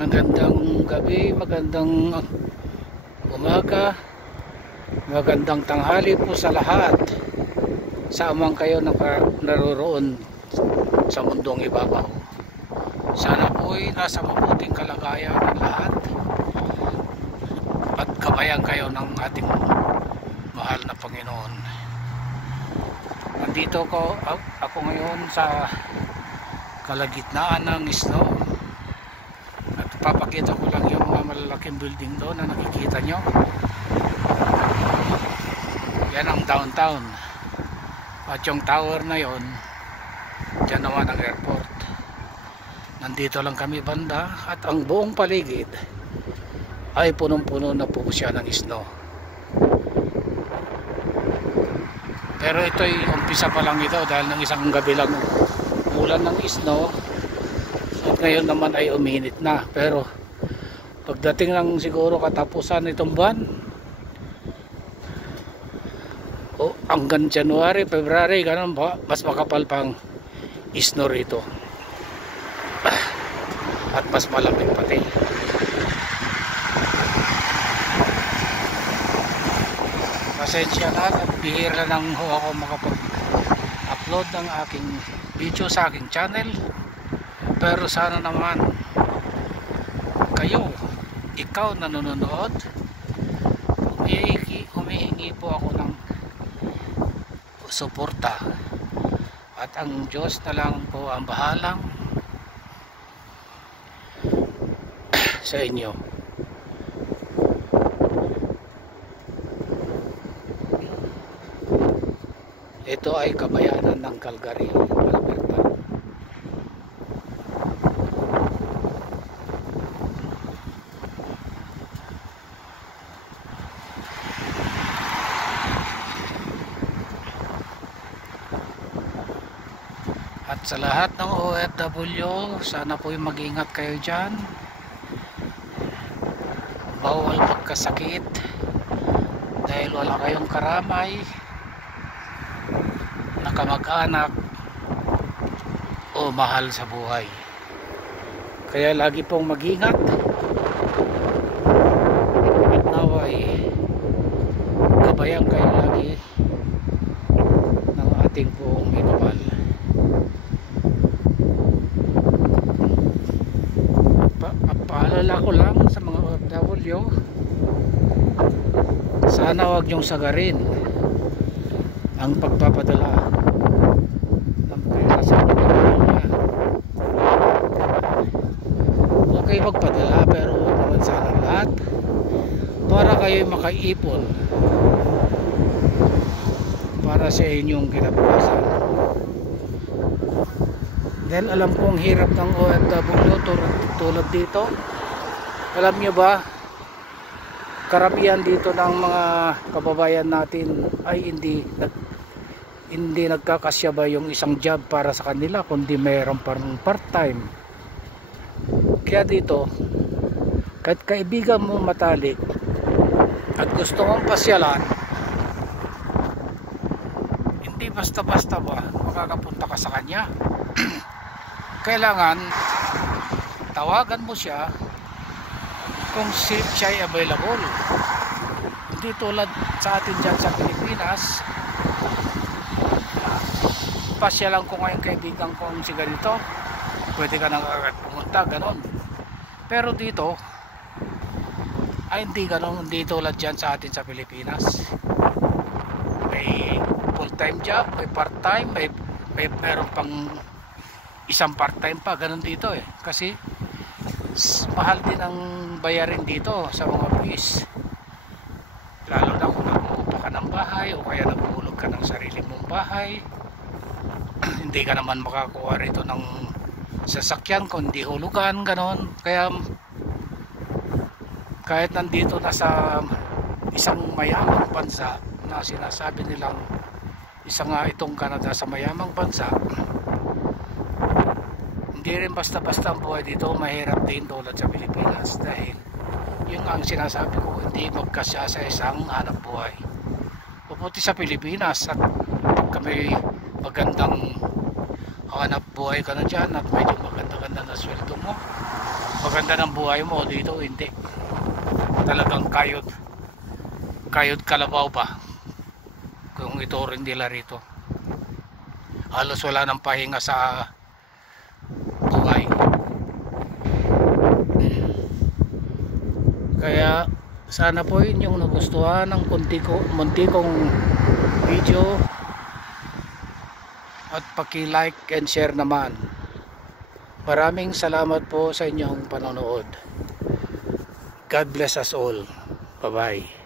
Magandang gabi, magandang umaga, magandang tanghali po sa lahat. Saan man kayo naroroon sa mundong ibabaw. Sana po'y nasa mabuting kalagayan ng lahat at gabayan kayo ng ating mahal na Panginoon. Nandito ako ngayon sa kalagitnaan ng snow. Papakita ko lang yung mga malalaking building doon na nakikita nyo. Yan ang downtown. At yung tower na yon, dyan naman ang airport. Nandito lang kami banda at ang buong paligid ay punong-puno na po siya ng snow. Pero ito'y umpisa pa lang ito dahil ng isang gabi lang ulan ng snow. At ngayon naman ay uminit na, pero pagdating ng siguro katapusan nitong buwan o hanggang January, February, ganun ba, mas makapal pang snow rito at mas malamig pati. Pasensya na at bihira lang ho ako makapag-upload ng aking video sa aking channel. Pero sana naman kayo, ikaw na nanonood, humihingi po ako ng suporta at ang Diyos na lang po ang bahalang sa inyo. Ito ay kabayanan ng Calgary, Alberta. At sa lahat ng OFW, sana po'y mag-ingat kayo dyan. Bawal magkasakit dahil wala kayong karamay, nakamag-anak o mahal sa buhay. Kaya lagi pong mag-ingat at naway gabayan kayo lagi ng ating pong minamahal. Paalala ko lang sa mga OFW, sana wag niyong sagarin ang pagpapadala ng pera sa inyong pamilya. Okay magpadala, pero huwag naman sana lahat para kayo makaipon para sa inyong kinabukasan. Dahil alam ko ang hirap ng OFW tulad dito. Alam nyo ba, karamihan dito ng mga kababayan natin ay hindi nagkakasya ba yung isang job para sa kanila, kundi mayroon parang part-time. Kaya dito, kahit kaibigan mo matalik at gusto mong pasyalan, hindi basta-basta ba makakapunta ka sa kanya. Kailangan tawagan mo siya kung siya ay available. Hindi tulad sa atin dyan sa Pilipinas, pasyalan ko ngayon kaibigan kong si ganito, pwede ka nang agad pumunta, ganon. Pero dito ay hindi ganon, hindi tulad dyan sa atin sa Pilipinas. May full-time job, may part-time, meron pang isang part-time pa, ganun dito eh. Kasi mahal din ang bayarin dito sa mga fees. Lalo na kung nag-uupa ka ng bahay o kaya nag-uulog ka ng sarili mong bahay. Hindi ka naman makakuha rito ng sasakyan kundi hulugan, ganun. Kaya kahit nandito na sa isang mayamang bansa na sinasabi nilang isa nga itong Canada sa mayamang bansa, hindi rin basta-basta ang buhay dito. Mahirap din tulad sa Pilipinas dahil yung ang sinasabi ko, hindi magkasya sa isang hanap buhay. Mabuti sa Pilipinas at pagka may magandang hanap buhay ka na dyan at medyo maganda-ganda na sweldo mo, maganda ng buhay mo. Dito hindi, talagang kayod kalabaw pa kung ituring nila rito. Halos wala nang pahinga sa buhay. Kaya sana po inyong nagustuhan ng munti kong video, at paki-like and share naman. Maraming salamat po sa inyong panonood. God bless us all. Bye bye.